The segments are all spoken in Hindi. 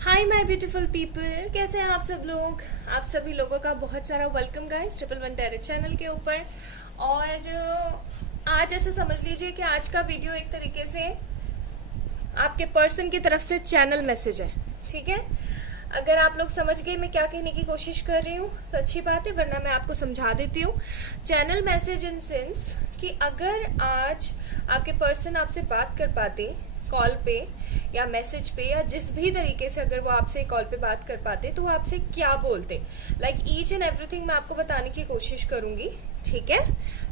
हाय माय ब्यूटीफुल पीपल, कैसे हैं आप सब लोग। आप सभी लोगों का बहुत सारा वेलकम गाइस 111 टैरो चैनल के ऊपर। और आज ऐसा समझ लीजिए कि आज का वीडियो एक तरीके से आपके पर्सन की तरफ से चैनल मैसेज है। ठीक है, अगर आप लोग समझ गए मैं क्या कहने की कोशिश कर रही हूँ तो अच्छी बात है, वरना मैं आपको समझा देती हूँ। चैनल मैसेज इन सेंस कि अगर आज आपके पर्सन आपसे बात कर पाते कॉल पे या मैसेज पे या जिस भी तरीके से, अगर वो आपसे कॉल पे बात कर पाते तो वो आपसे क्या बोलते, लाइक ईच एंड एवरीथिंग मैं आपको बताने की कोशिश करूंगी। ठीक है,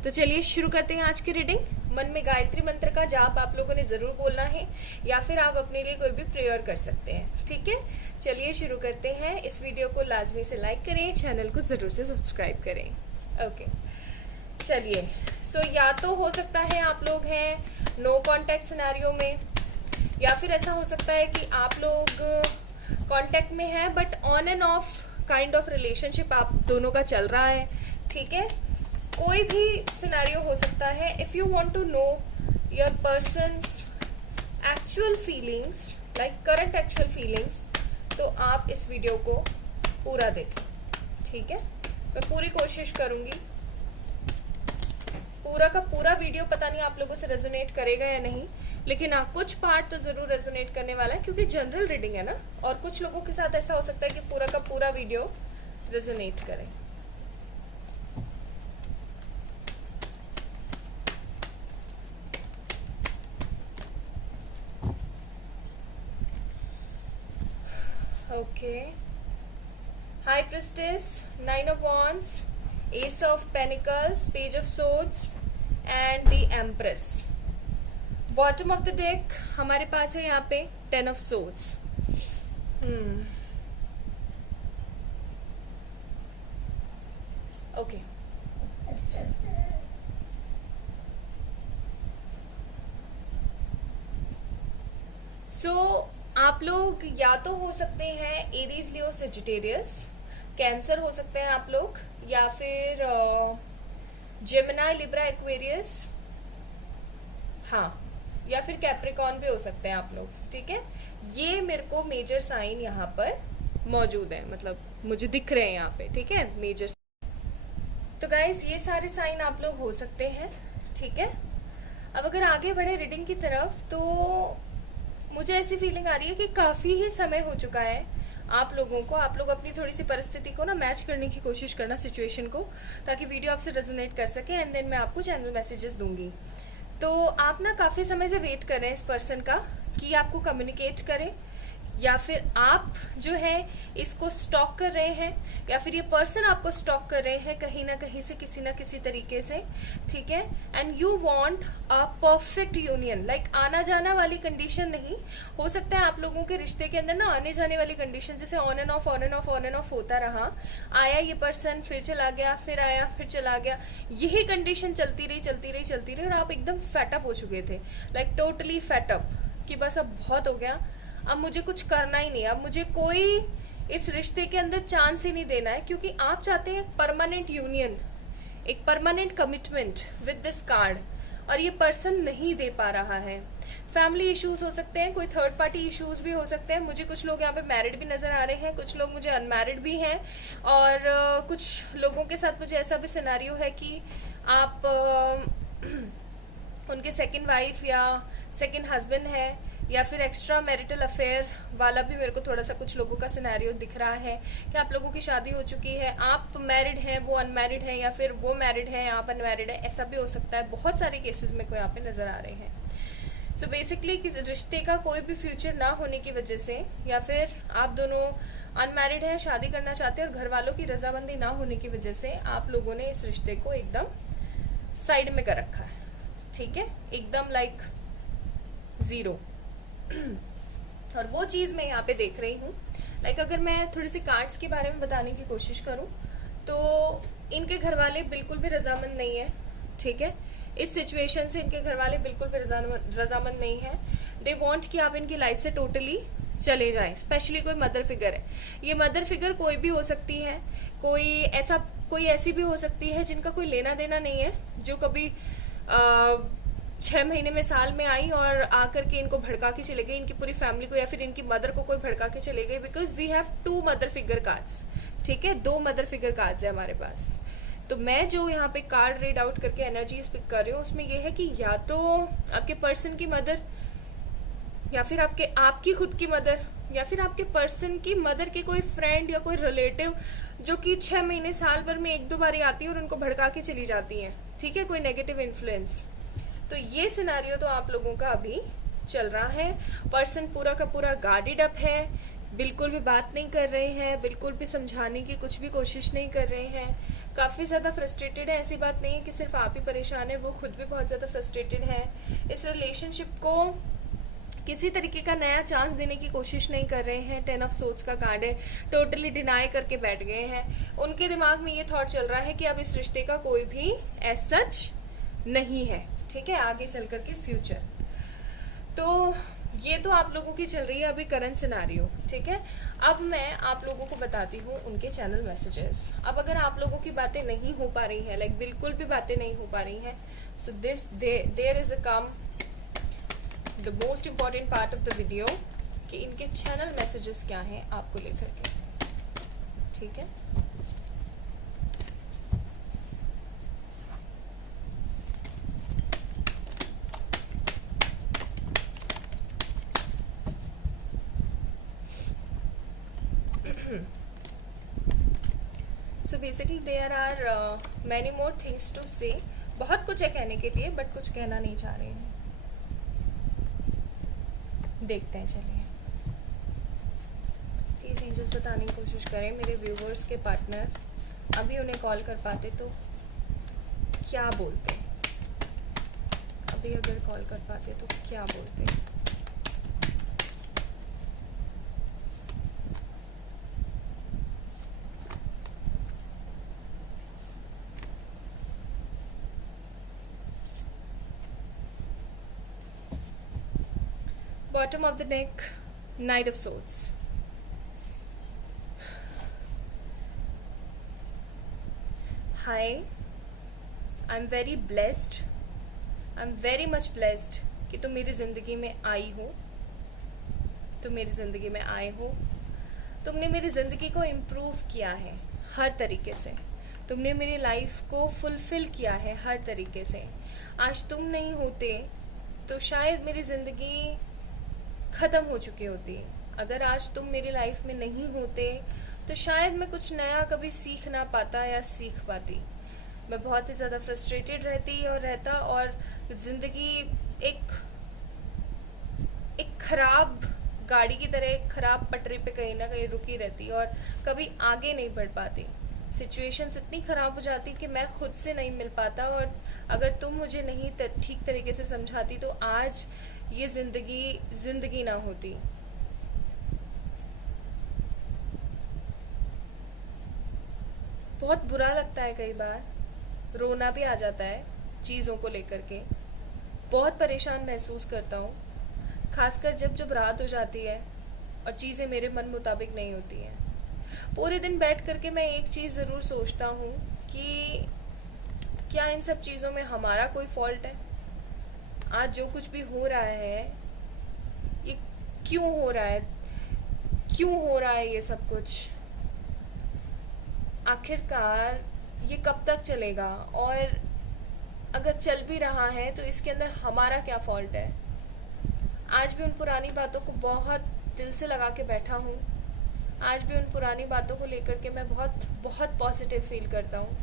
तो चलिए शुरू करते हैं आज की रीडिंग। मन में गायत्री मंत्र का जाप आप लोगों ने जरूर बोलना है या फिर आप अपने लिए कोई भी प्रेयर कर सकते हैं। ठीक है, चलिए शुरू करते हैं। इस वीडियो को लाजमी से लाइक करें, चैनल को जरूर से सब्सक्राइब करें। ओके चलिए, या तो हो सकता है आप लोग हैं नो कॉन्टैक्ट सिनेरियो में, या फिर ऐसा हो सकता है कि आप लोग कांटेक्ट में हैं but on end of kind of relationship आप दोनों का चल रहा है। ठीक है, कोई भी सिनेरियो हो सकता है। If you want to know your person's actual feelings, like current actual feelings, तो आप इस वीडियो को पूरा देखें। ठीक है, मैं पूरी कोशिश करूंगी। पूरा का पूरा वीडियो पता नहीं आप लोगों से रेजोनेट करेगा या नहीं, लेकिन हाँ कुछ पार्ट तो जरूर रेजोनेट करने वाला है क्योंकि जनरल रीडिंग है ना। और कुछ लोगों के साथ ऐसा हो सकता है कि पूरा का पूरा वीडियो रेजोनेट करे। Okay, high priestess, 9 of wands, S of pentacles, page of swords and the empress. Bottom of the deck हमारे पास है यहाँ पे 10 ऑफ सोर्ड्स। ओके, आप लोग या तो हो सकते हैं एरीज, लियो, सेजिटेरियस, कैंसर हो सकते हैं आप लोग, या फिर जेमिनी, लिब्रा, एक्वेरियस, हाँ, या फिर कैप्रिकॉर्न भी हो सकते हैं आप लोग। ठीक है, ये मेरे को मेजर साइन यहाँ पर मौजूद है, मतलब मुझे दिख रहे हैं यहाँ पे। ठीक है, मेजर। तो गाइस ये सारे साइन आप लोग हो सकते हैं। ठीक है, अब अगर आगे बढ़े रीडिंग की तरफ तो मुझे ऐसी फीलिंग आ रही है कि काफी ही समय हो चुका है आप लोगों को। आप लोग अपनी थोड़ी सी परिस्थिति को ना मैच करने की कोशिश करना, सिचुएशन को, ताकि वीडियो आपसे रेजोनेट कर सके एंड देन मैं आपको चैनल मैसेजेस दूंगी। तो आप ना काफी समय से वेट कर रहे हैं इस पर्सन का कि आपको कम्युनिकेट करे, या फिर आप जो है इसको स्टॉक कर रहे हैं, या फिर ये पर्सन आपको स्टॉक कर रहे हैं कहीं ना कहीं से, किसी ना किसी तरीके से। ठीक है, and you want a perfect union, like आना जाना वाली कंडीशन नहीं। हो सकता है आप लोगों के रिश्ते के अंदर ना आने जाने वाली कंडीशन, जैसे on end of on end of on end of होता रहा, आया ये पर्सन फिर चला गया, फिर आया फिर चला गया, यही कंडीशन चलती रही चलती रही चलती रही, और आप एकदम फेटअप हो चुके थे, लाइक टोटली फेटअप, कि बस अब बहुत हो गया, अब मुझे कुछ करना ही नहीं, अब मुझे कोई इस रिश्ते के अंदर चांस ही नहीं देना है, क्योंकि आप चाहते हैं परमानेंट यूनियन, एक permanent commitment with this card, और ये पर्सन नहीं दे पा रहा है। फैमिली इश्यूज हो सकते हैं, कोई थर्ड पार्टी इश्यूज भी हो सकते हैं। मुझे कुछ लोग यहाँ पे मैरिड भी नजर आ रहे हैं, कुछ लोग मुझे अनमैरिड भी हैं, और कुछ लोगों के साथ मुझे ऐसा भी सिनेरियो है कि आप उनके सेकंड वाइफ या सेकंड हस्बैंड है, या फिर एक्स्ट्रा मैरिटल अफेयर वाला भी मेरे को थोड़ा सा कुछ लोगों का सिनेरियो दिख रहा है कि आप लोगों की शादी हो चुकी है, आप मैरिड हैं, वो अनमैरिड है, या फिर वो मैरिड है, आप अनमैरिड है, ऐसा भी हो सकता है। बहुत सारे केसेस मेरे को यहाँ पे नजर आ रहे हैं। सो बेसिकली किसी रिश्ते का कोई भी फ्यूचर ना होने की वजह से, या फिर आप दोनों अनमैरिड हैं, शादी करना चाहते हैं और घर वालों की रजामंदी ना होने की वजह से आप लोगों ने इस रिश्ते को एकदम साइड में कर रखा है। ठीक है, एकदम लाइक जीरो। और वो चीज मैं यहाँ पे देख रही हूँ, लाइक अगर मैं थोड़ी सी कार्ड्स के बारे में बताने की कोशिश करूँ तो इनके घर वाले बिल्कुल भी रजामंद नहीं है। ठीक है, इस सिचुएशन से इनके घर वाले बिल्कुल भी रजामंद नहीं है। दे वांट कि आप इनकी लाइफ से टोटली चले जाएं। स्पेशली कोई मदर फिगर है, ये मदर फिगर कोई भी हो सकती है, कोई ऐसी भी हो सकती है जिनका कोई लेना देना नहीं है, जो कभी 6 महीने में, साल में आई और आकर के इनको भड़का के चले गए, इनकी पूरी फैमिली को या फिर इनकी मदर को कोई भड़का के चले गए, because we have 2 mother figure cards, ठीक है, 2 मदर फिगर कार्ड्स है हमारे पास। तो मैं जो यहाँ पे कार्ड रीड आउट करके एनर्जीज पिक कर रही हूँ उसमें ये है कि या तो आपके पर्सन की मदर, या फिर आपकी खुद की मदर, या फिर आपके पर्सन की मदर के कोई फ्रेंड या कोई रिलेटिव जो कि 6 महीने साल भर में 1-2 बार आती है और उनको भड़का के चली जाती हैं, ठीक है, कोई नेगेटिव इन्फ्लुएंस। तो ये सिनेरियो तो आप लोगों का अभी चल रहा है। पर्सन पूरा का पूरा गार्डेड अप है, बिल्कुल भी बात नहीं कर रहे हैं, बिल्कुल भी समझाने की कुछ भी कोशिश नहीं कर रहे हैं, काफ़ी ज़्यादा फ्रस्ट्रेटेड है। ऐसी बात नहीं है कि सिर्फ आप ही परेशान है, वो खुद भी बहुत ज़्यादा फ्रस्ट्रेटेड है। इस रिलेशनशिप को किसी तरीके का नया चांस देने की कोशिश नहीं कर रहे हैं। 10 ऑफ सोर्ड्स का कार्ड है, टोटली डिनाई करके बैठ गए हैं। उनके दिमाग में ये थॉट चल रहा है कि अब इस रिश्ते का कोई भी एज सच नहीं है, ठीक है, आगे चल करके फ्यूचर। तो ये तो आप लोगों की चल रही है अभी करंट सिनारियो, ठीक है। अब मैं आप लोगों को बताती हूँ उनके चैनल मैसेजेस। अब अगर आप लोगों की बातें नहीं हो पा रही हैं, लाइक बिल्कुल भी बातें नहीं हो पा रही हैं, so there is a come the most important part of the video कि इनके चैनल मैसेजेस क्या हैं आपको लेकर के, ठीक है। So basically there are many more things to say. बहुत कुछ है कहने के लिए, बट कुछ कहना नहीं चाह रहे हैं। देखते हैं, चलिए प्लीज एंजल्स बताने की कोशिश करें मेरे व्यूवर्स के पार्टनर अभी उन्हें कॉल कर पाते तो क्या बोलते, अभी अगर कॉल कर पाते तो क्या बोलते। Bottom of the deck, Knight of Swords. Hi, I'm very blessed. I'm very much blessed कि तुम मेरी ज़िंदगी में आई हो, तुम मेरी ज़िंदगी में आए हो। तुमने मेरी ज़िंदगी को इम्प्रूव किया है हर तरीके से, तुमने मेरी लाइफ को फुलफिल किया है हर तरीके से। आज तुम नहीं होते तो शायद मेरी ज़िंदगी ख़त्म हो चुकी होती। अगर आज तुम मेरी लाइफ में नहीं होते तो शायद मैं कुछ नया कभी सीख ना पाता या सीख पाती। मैं बहुत ही ज़्यादा फ्रस्ट्रेटेड रहती और रहता, और ज़िंदगी एक ख़राब गाड़ी की तरह एक ख़राब पटरी पे कहीं ना कहीं रुकी रहती और कभी आगे नहीं बढ़ पाती। सिचुएशंस इतनी ख़राब हो जाती कि मैं खुद से नहीं मिल पाता, और अगर तुम मुझे नहीं ठीक तरीके से समझाती तो आज ये ज़िंदगी ना होती। बहुत बुरा लगता है, कई बार रोना भी आ जाता है चीज़ों को लेकर के। बहुत परेशान महसूस करता हूँ, खासकर जब रात हो जाती है और चीज़ें मेरे मन मुताबिक नहीं होती हैं। पूरे दिन बैठ करके मैं एक चीज़ ज़रूर सोचता हूँ कि क्या इन सब चीज़ों में हमारा कोई फॉल्ट है? आज जो कुछ भी हो रहा है ये क्यों हो रहा है, क्यों हो रहा है ये सब कुछ? आखिरकार ये कब तक चलेगा? और अगर चल भी रहा है तो इसके अंदर हमारा क्या फॉल्ट है? आज भी उन पुरानी बातों को बहुत दिल से लगा के बैठा हूँ। आज भी उन पुरानी बातों को लेकर के मैं बहुत बहुत पॉजिटिव फील करता हूँ।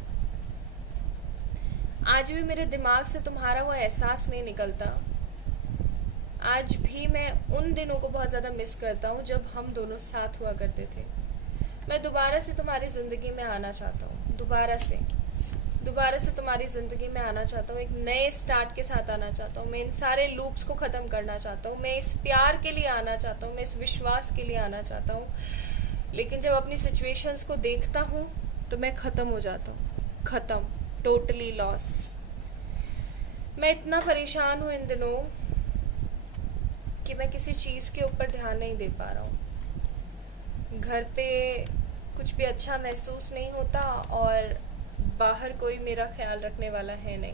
आज भी मेरे दिमाग से तुम्हारा वो एहसास नहीं निकलता। आज भी मैं उन दिनों को बहुत ज़्यादा मिस करता हूँ जब हम दोनों साथ हुआ करते थे। मैं दोबारा से तुम्हारी ज़िंदगी में आना चाहता हूँ, दोबारा से तुम्हारी ज़िंदगी में आना चाहता हूँ। एक नए स्टार्ट के साथ आना चाहता हूँ। मैं इन सारे लूप्स को ख़त्म करना चाहता हूँ। मैं इस प्यार के लिए आना चाहता हूँ, मैं इस विश्वास के लिए आना चाहता हूँ। लेकिन जब अपनी सिचुएशंस को देखता हूँ तो मैं ख़त्म हो जाता हूँ, ख़त्म, टोटली लॉस। मैं इतना परेशान हूँ इन दिनों कि मैं किसी चीज़ के ऊपर ध्यान नहीं दे पा रहा हूँ। घर पे कुछ भी अच्छा महसूस नहीं होता और बाहर कोई मेरा ख्याल रखने वाला है नहीं।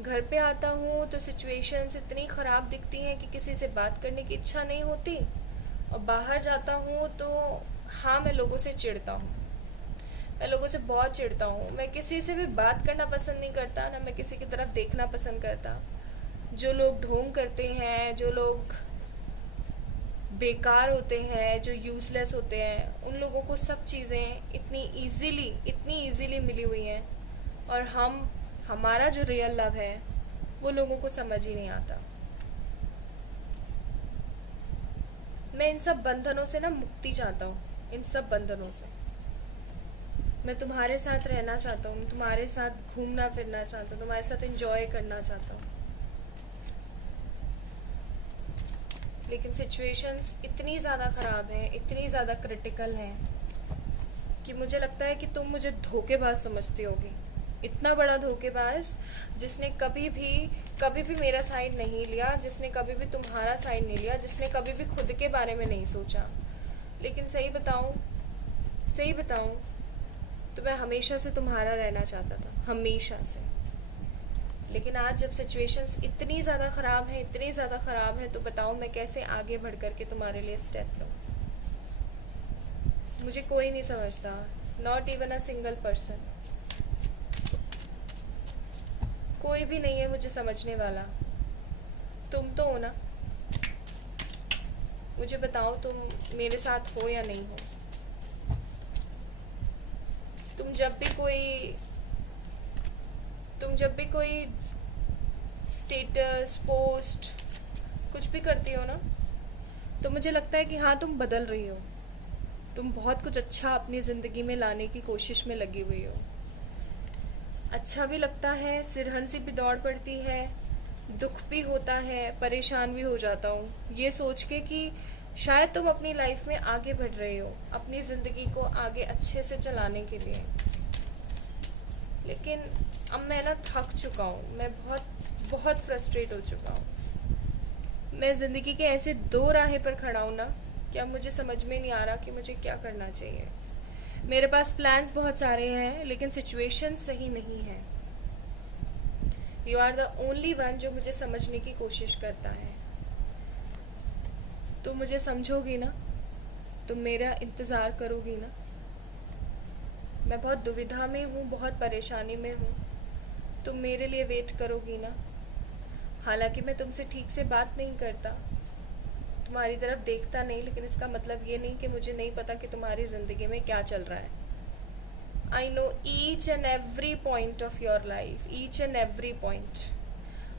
घर पे आता हूँ तो सिचुएशंस इतनी ख़राब दिखती हैं कि किसी से बात करने की इच्छा नहीं होती, और बाहर जाता हूँ तो हाँ, मैं लोगों से चिढ़ता हूँ, मैं लोगों से बहुत चिढ़ता हूँ। मैं किसी से भी बात करना पसंद नहीं करता, ना मैं किसी की तरफ देखना पसंद करता। जो लोग ढोंग करते हैं, जो लोग बेकार होते हैं, जो यूज़लेस होते हैं, उन लोगों को सब चीज़ें इतनी इजीली मिली हुई हैं, और हमारा जो रियल लव है वो लोगों को समझ ही नहीं आता। मैं इन सब बंधनों से ना मुक्ति चाहता हूँ, इन सब बंधनों से। मैं तुम्हारे साथ रहना चाहता हूँ, तुम्हारे साथ घूमना फिरना चाहता हूँ, तुम्हारे साथ एंजॉय करना चाहता हूँ, लेकिन सिचुएशंस इतनी ज़्यादा ख़राब हैं, इतनी ज़्यादा क्रिटिकल हैं कि मुझे लगता है कि तुम मुझे धोखेबाज समझती होगी। इतना बड़ा धोखेबाज जिसने कभी भी मेरा साइड नहीं लिया, जिसने कभी भी तुम्हारा साइड नहीं लिया, जिसने कभी भी खुद के बारे में नहीं सोचा। लेकिन सही बताऊं तो मैं हमेशा से तुम्हारा रहना चाहता था, हमेशा से। लेकिन आज जब सिचुएशंस इतनी ज़्यादा ख़राब है तो बताओ मैं कैसे आगे बढ़ कर के तुम्हारे लिए स्टेप लूँ। मुझे कोई नहीं समझता, not even a single person. कोई भी नहीं है मुझे समझने वाला। तुम तो हो ना। मुझे बताओ तुम मेरे साथ हो या नहीं हो। तुम जब भी कोई स्टेटस पोस्ट कुछ भी करती हो ना, तो मुझे लगता है कि हाँ, तुम बदल रही हो, तुम बहुत कुछ अच्छा अपनी ज़िंदगी में लाने की कोशिश में लगी हुई हो। अच्छा भी लगता है, सिरहंसी भी दौड़ पड़ती है, दुख भी होता है, परेशान भी हो जाता हूँ ये सोच के कि शायद तुम अपनी लाइफ में आगे बढ़ रहे हो, अपनी ज़िंदगी को आगे अच्छे से चलाने के लिए। लेकिन अब मैं ना थक चुका हूँ, मैं बहुत फ्रस्ट्रेट हो चुका हूँ। मैं ज़िंदगी के ऐसे दो राहें पर खड़ा हूँ ना कि अब मुझे समझ में नहीं आ रहा कि मुझे क्या करना चाहिए। मेरे पास प्लान्स बहुत सारे हैं, लेकिन सिचुएशन सही नहीं है। You are the only one जो मुझे समझने की कोशिश करता है। तुम मुझे समझोगी ना, तुम मेरा इंतज़ार करोगी ना। मैं बहुत दुविधा में हूँ, बहुत परेशानी में हूँ, तुम मेरे लिए वेट करोगी ना। हालांकि मैं तुमसे ठीक से बात नहीं करता, तुम्हारी तरफ देखता नहीं, लेकिन इसका मतलब ये नहीं कि मुझे नहीं पता कि तुम्हारी ज़िंदगी में क्या चल रहा है। I know each and every point of your life, each and every point.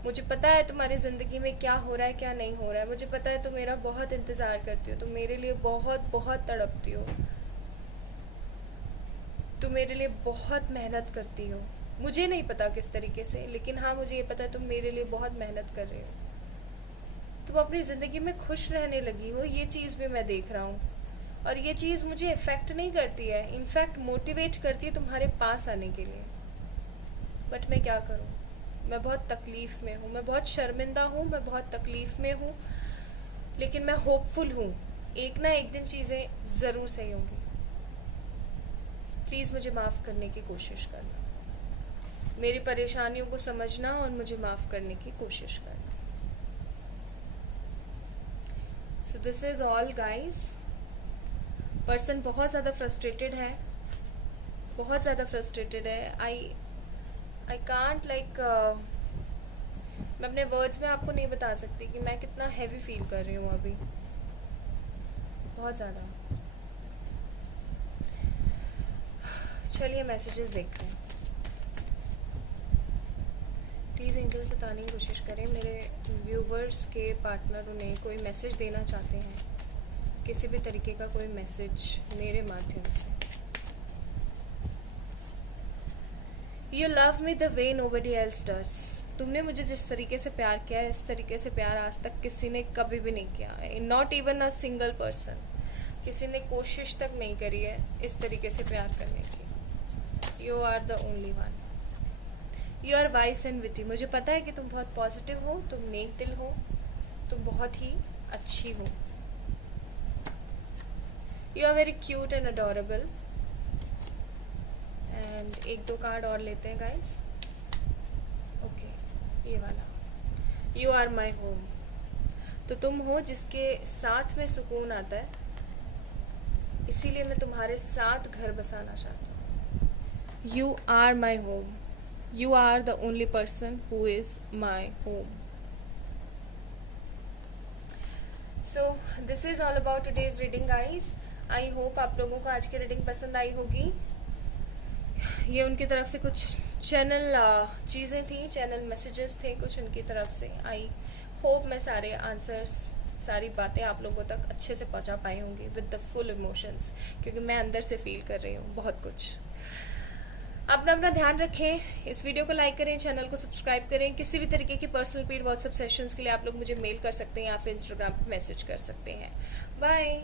मुझे पता है तुम्हारी ज़िंदगी में क्या हो रहा है, क्या नहीं हो रहा है। मुझे पता है तुम मेरा बहुत इंतज़ार करती हो, तुम मेरे लिए बहुत तड़पती हो, तुम मेरे लिए बहुत मेहनत करती हो। मुझे नहीं पता किस तरीके से, लेकिन हाँ, मुझे ये पता है तुम मेरे लिए बहुत मेहनत कर रहे हो। तुम अपनी ज़िंदगी में खुश रहने लगी हो, ये चीज़ भी मैं देख रहा हूँ, और ये चीज़ मुझे इफ़ेक्ट नहीं करती है, इनफैक्ट मोटिवेट करती है तुम्हारे पास आने के लिए। बट मैं क्या करूँ, मैं बहुत तकलीफ़ में हूँ, मैं बहुत शर्मिंदा हूँ, मैं बहुत तकलीफ़ में हूँ, लेकिन मैं होपफुल हूँ, एक ना एक दिन चीज़ें ज़रूर सही होंगी। प्लीज़ मुझे माफ़ करने की कोशिश करना, मेरी परेशानियों को समझना और मुझे माफ़ करने की कोशिश करना। सो this is all guys. Person बहुत ज़्यादा फ्रस्ट्रेटेड है, बहुत ज़्यादा फ्रस्ट्रेटेड है। आई कांट लाइक मैं अपने वर्ड्स में आपको नहीं बता सकती कि मैं कितना हैवी फील कर रही हूँ अभी, बहुत ज़्यादा। चलिए मैसेजेस देखते हैं। प्लीज़ एंजल्स बताने की कोशिश करें, मेरे व्यूवर्स के पार्टनर उन्हें कोई मैसेज देना चाहते हैं, किसी भी तरीके का कोई मैसेज मेरे माध्यम से। You love me the way nobody else does. तुमने मुझे जिस तरीके से प्यार किया है, इस तरीके से प्यार आज तक किसी ने कभी भी नहीं किया, not even a single person. किसी ने कोशिश तक नहीं करी है इस तरीके से प्यार करने की। You are the only one. You are wise and witty. मुझे पता है कि तुम बहुत पॉजिटिव हो, तुम नेक दिल हो, तुम बहुत ही अच्छी हो। You are very cute and adorable. And एक दो कार्ड और लेते हैं गाइस। ओके, ये वाला, यू आर माई होम। तो तुम हो जिसके साथ में सुकून आता है, इसीलिए मैं तुम्हारे साथ घर बसाना चाहता हूँ। You are my home, you are the only person who is my home. So this is all about today's reading guys. I hope आप लोगों को आज की रीडिंग पसंद आई होगी। ये उनकी तरफ से कुछ चैनल चीज़ें थी, चैनल मैसेजेस थे कुछ उनकी तरफ से। आई होप मैं सारे आंसर्स, सारी बातें आप लोगों तक अच्छे से पहुंचा पाई होंगी विद द फुल इमोशंस, क्योंकि मैं अंदर से फील कर रही हूँ बहुत कुछ। अपना ध्यान रखें, इस वीडियो को लाइक करें, चैनल को सब्सक्राइब करें। किसी भी तरीके की पर्सनल पेड व्हाट्सएप सेशंस के लिए आप लोग मुझे मेल कर सकते हैं या फिर इंस्टाग्राम पर मैसेज कर सकते हैं। बाय।